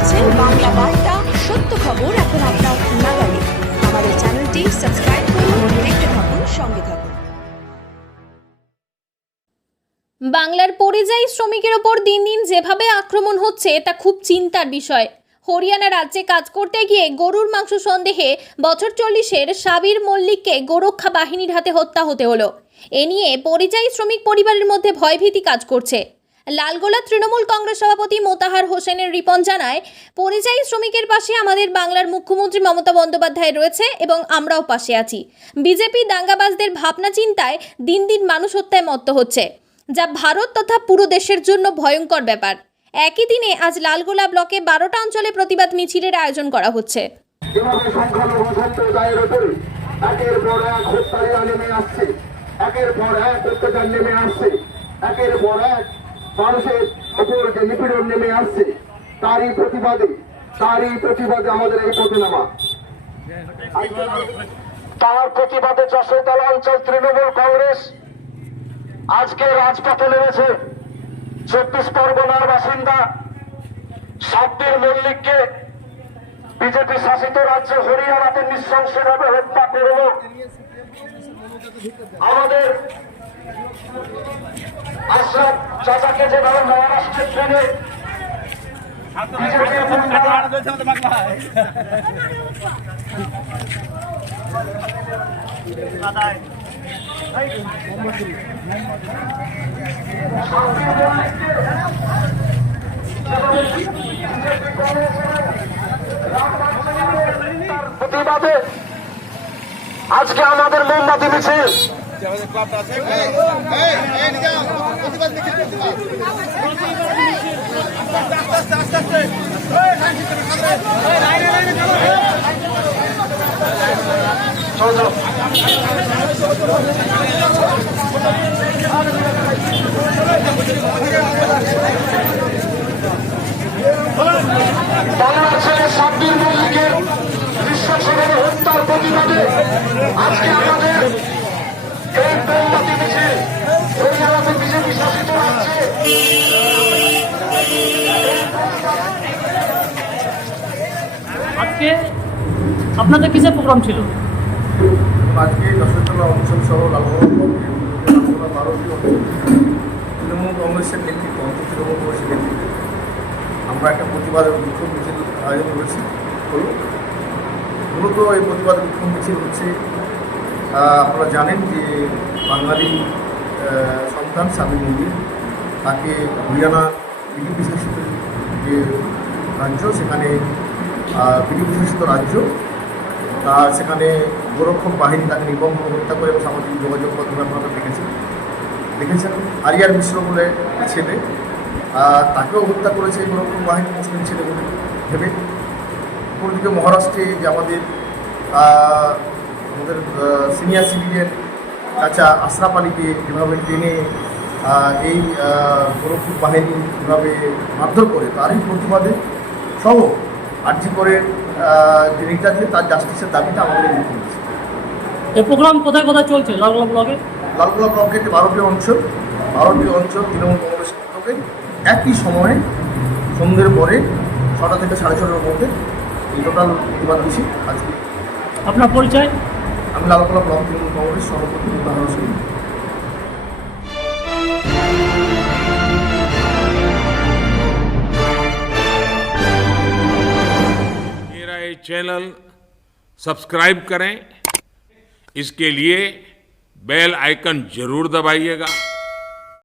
দেখছেন বাংলা বার্তা, সত্য খবর এখন আপনার নাগালে। আমাদের চ্যানেলটি সাবস্ক্রাইব করুন, দেখতে থাকুন, সঙ্গে থাকুন। বাংলার পরিযায়ী শ্রমিকের ওপর দিন দিন যেভাবে আক্রমণ হচ্ছে, তা খুব চিন্তার বিষয়। হরিয়ানা রাজ্যে কাজ করতে গিয়ে গরুর মাংস সন্দেহে বছর চল্লিশের সাবির মল্লিককে গোরক্ষা বাহিনীর হাতে হত্যা হতে হলো। এ নিয়ে পরিযায়ী শ্রমিক পরিবারের মধ্যে ভয়ভীতি কাজ করছে। লালগোলা তৃণমূল কংগ্রেস সভাপতি মোতাহার হোসেনের রিপন জানায়, পরিযায়ী শ্রমিকের পাশে আমাদের বাংলার মুখ্যমন্ত্রী মমতা বন্দ্যোপাধ্যায় রয়েছে এবং আমরাও পাশে আছি। বিজেপি দাঙ্গাবাজদের ভাবনা চিন্তায় দিন দিন মানুষ হত্যায় মত্ত হচ্ছে, যা ভারত তথা পুরো দেশের জন্য ভয়ঙ্কর ব্যাপার। একই দিনে আজ লালগোলা ব্লকে বারোটা অঞ্চলে প্রতিবাদ মিছিলের আয়োজন করা হচ্ছে। একের পর এক নেমে আসছে, একের পর এক মানুষের ওপর যে নিপীড়ন নেমে আসছে, তারই প্রতিবাদে তারই প্রতিবাদে আমাদের এই প্রতিনামা তার প্রতিবাদে যশোতলা অঞ্চল তৃণমূল কংগ্রেস আজকে রাজপথে নেমেছে। চব্বিশ পরগনার বাসিন্দা সাব্বির মল্লিককে বিজেপি শাসিত রাজ্যে হরিয়ানাতে নৃশংসভাবে হত্যা করল। আমাদের আশরাফ চাচাকে যেভাবে মহারাষ্ট্রের ট্রেনে প্রতিবাদে আজকে আমাদের মোমবাতি মিছিল। বাংলাদেশের সাব্বির মল্লিকের নৃশংসভাবে হত্যার প্রতিবাদে আজকে আমাদের আজকে আপনাদের কিসের প্রোগ্রাম ছিল? আজকে যশোরতলা অঞ্চল সহ তৃণমূল কংগ্রেসের নেতৃত্ব তৃণমূল কংগ্রেসের নেতৃত্বে আমরা একটা প্রতিবাদের বিক্ষোভ মিছিল আয়োজন করেছি। মূলত এই প্রতিবাদের বিক্ষোভ মিছিল হচ্ছে আপনারা জানেন যে বাঙালি সন্তান স্বামী মন্দির, তাকে হরিয়ানা বিজেপি শাসিত যে রাজ্য, সেখানে বিজেপি শাসিত রাজ্য তা সেখানে গোরক্ষক বাহিনী তাকে নির্মমভাবে হত্যা করে এবং সামাজিক যোগাযোগ মাধ্যমে আপনারা দেখেছেন। দেখেছেন আরিয়ার মিশ্র বলে ছেলে তাকেও হত্যা করেছে গোরক্ষক বাহিনী, মুসলিম ছেলে বলে ভেবে। অপরদিকে মহারাষ্ট্রে যে আমাদের আমাদের সিনিয়র সিটিজেন চাচা আশরাফ আলীকে যেভাবে টেনে এই গোরক্ষক বাহিনী যেভাবে মারধর করে তারই প্রতিবাদে সহ আর্জি করে যে নির্যাতিত তার জাস্টিসের দাবিটা আমাদের এই এই প্রোগ্রাম কোথায় কোথায় চলছে? লালগোলা ব্লকে? লালগোলা ব্লকের যে বারোটি অঞ্চল বারোটি অঞ্চল তৃণমূল কংগ্রেস উদ্যোগে একই সময়ে সন্ধ্যের পরে ছটা থেকে সাড়ে ছটার মধ্যে এই টোটাল প্রতিবাদ মিছিল আজকে। আপনার পরিচয়? আমি লালগোলা ব্লক তৃণমূল কংগ্রেস সভাপতি উদাহরণ হিসেবে मेरा ये चैनल सब्सक्राइब करें इसके लिए बेल आइकन जरूर दबाइएगा